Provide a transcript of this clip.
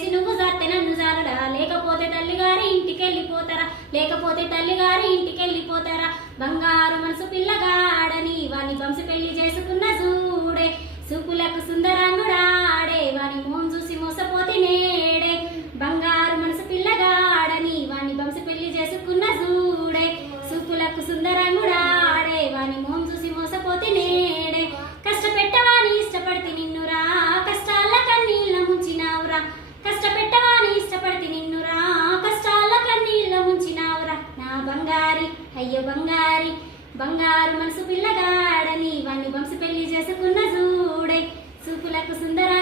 చేసి నువ్వు జాతే నన్ను జారుడా, లేకపోతే తల్లిగారి ఇంటికెళ్ళిపోతారా, లేకపోతే తల్లిగారి ఇంటికెళ్ళిపోతారా. బంగారు మనసు పిల్లగాడని వాని వంశ పెళ్లి చేసుకున్న చూడే, సూపులకు సుందరంగుడాడే వాని మోహం చూసి మోసపోతే నేడే. బంగారు మనసు పిల్లగాడని వాని వంశ పెళ్లి చేసుకున్న చూడే, సూపులకు సుందరంగుడాడే వాని మోహం చూసి మోసపోతే నేడే. కష్టపెట్టవాని ఇష్టపడితే నిన్నురా, కష్టాల కన్నీళ్ళ ముంచినావురా, కష్టపెట్టవాని ఇష్టపడితే నిన్నురా, కష్టాల కన్నీళ్ళ ముంచినావురా. నా బంగారి అయ్యో బంగారి, బంగారు మనసు పిల్లగాడని వాని వంశ పెళ్లి చేసుకున్న చూడే, సూపులకు సుందర